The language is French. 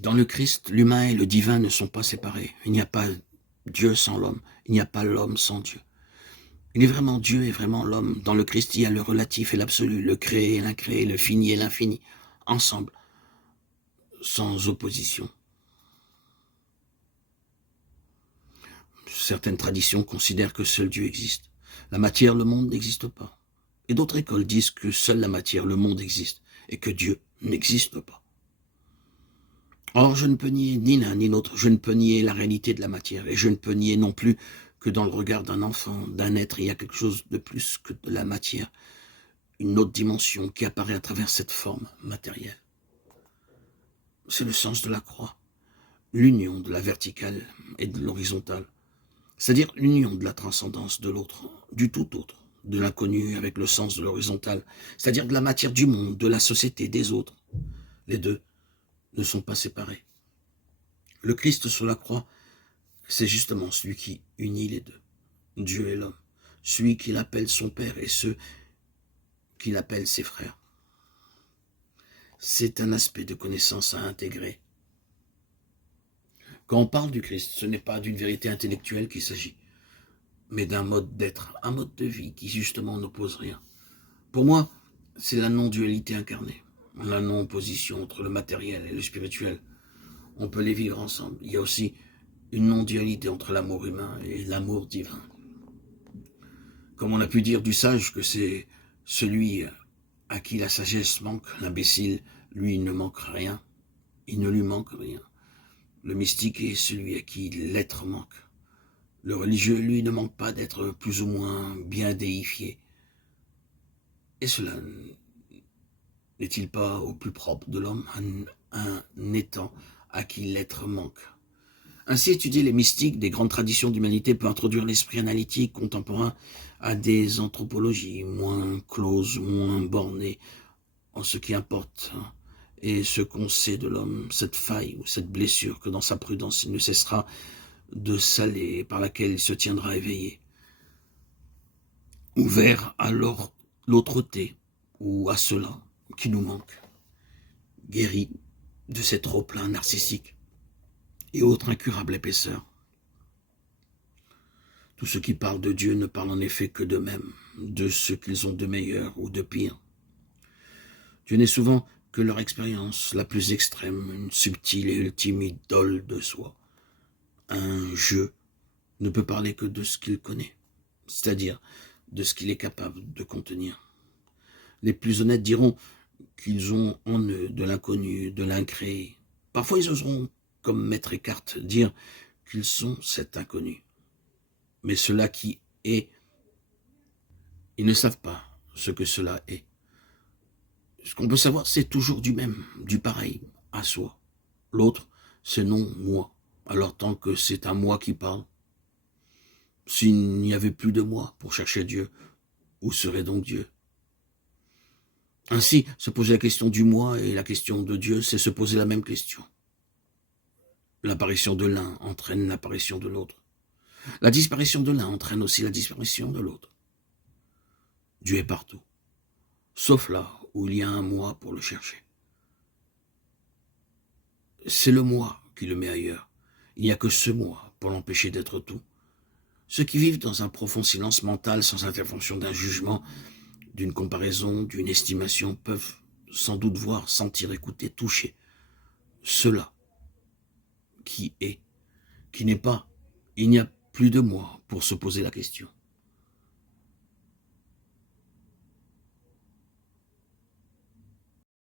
Dans le Christ, l'humain et le divin ne sont pas séparés. Il n'y a pas Dieu sans l'homme. Il n'y a pas l'homme sans Dieu. Il est vraiment Dieu et vraiment l'homme. Dans le Christ, il y a le relatif et l'absolu, le créé et l'incréé, le fini et l'infini, ensemble, sans opposition. Certaines traditions considèrent que seul Dieu existe. La matière, le monde n'existe pas. Et d'autres écoles disent que seule la matière, le monde existe, et que Dieu n'existe pas. Or, je ne peux nier ni l'un ni l'autre, je ne peux nier la réalité de la matière, et je ne peux nier non plus que dans le regard d'un enfant, d'un être, il y a quelque chose de plus que de la matière, une autre dimension qui apparaît à travers cette forme matérielle. C'est le sens de la croix, l'union de la verticale et de l'horizontale, c'est-à-dire l'union de la transcendance de l'autre, du tout autre, de l'inconnu avec le sens de l'horizontale, c'est-à-dire de la matière du monde, de la société, des autres. Les deux ne sont pas séparés. Le Christ sur la croix, c'est justement celui qui unit les deux, Dieu et l'homme, celui qu'il appelle son Père et ceux qu'il appelle ses frères. C'est un aspect de connaissance à intégrer. Quand on parle du Christ, ce n'est pas d'une vérité intellectuelle qu'il s'agit, mais d'un mode d'être, un mode de vie qui justement n'oppose rien. Pour moi, c'est la non-dualité incarnée, la non-opposition entre le matériel et le spirituel. On peut les vivre ensemble. Il y a aussi une non-dualité entre l'amour humain et l'amour divin. Comme on a pu dire du sage que c'est celui à qui la sagesse manque, l'imbécile, lui, ne manque rien, il ne lui manque rien. Le mystique est celui à qui l'être manque. Le religieux, lui, ne manque pas d'être plus ou moins bien déifié. Et cela n'est-il pas au plus propre de l'homme, un étant à qui l'être manque? Ainsi, étudier les mystiques des grandes traditions d'humanité peut introduire l'esprit analytique contemporain à des anthropologies moins closes, moins bornées en ce qui importe et ce qu'on sait de l'homme, cette faille ou cette blessure que dans sa prudence il ne cessera de saler et par laquelle il se tiendra éveillé, ouvert à l'autre-té ou à cela qui nous manque, guéri de ces trop-pleins narcissiques et autres incurables épaisseurs. Tous ceux qui parlent de Dieu ne parlent en effet que d'eux-mêmes, de ce qu'ils ont de meilleur ou de pire. Dieu n'est souvent que leur expérience la plus extrême, une subtile et ultime idole de soi. Un je ne peut parler que de ce qu'il connaît, c'est-à-dire de ce qu'il est capable de contenir. Les plus honnêtes diront qu'ils ont en eux de l'inconnu, de l'incréé. Parfois ils oseront, comme Maître Eckhart, dire qu'ils sont cet inconnu. Mais cela qui est, ils ne savent pas ce que cela est. Ce qu'on peut savoir, c'est toujours du même, du pareil, à soi. L'autre, c'est non moi. Alors tant que c'est un moi qui parle, s'il n'y avait plus de moi pour chercher Dieu, où serait donc Dieu? Ainsi, se poser la question du moi et la question de Dieu, c'est se poser la même question. L'apparition de l'un entraîne l'apparition de l'autre. La disparition de l'un entraîne aussi la disparition de l'autre. Dieu est partout, sauf là où il y a un moi pour le chercher. C'est le moi qui le met ailleurs. Il n'y a que ce moi pour l'empêcher d'être tout. Ceux qui vivent dans un profond silence mental sans intervention d'un jugement, d'une comparaison, d'une estimation, peuvent sans doute voir, sentir, écouter, toucher cela qui est, qui n'est pas. Il n'y a plus de moi pour se poser la question.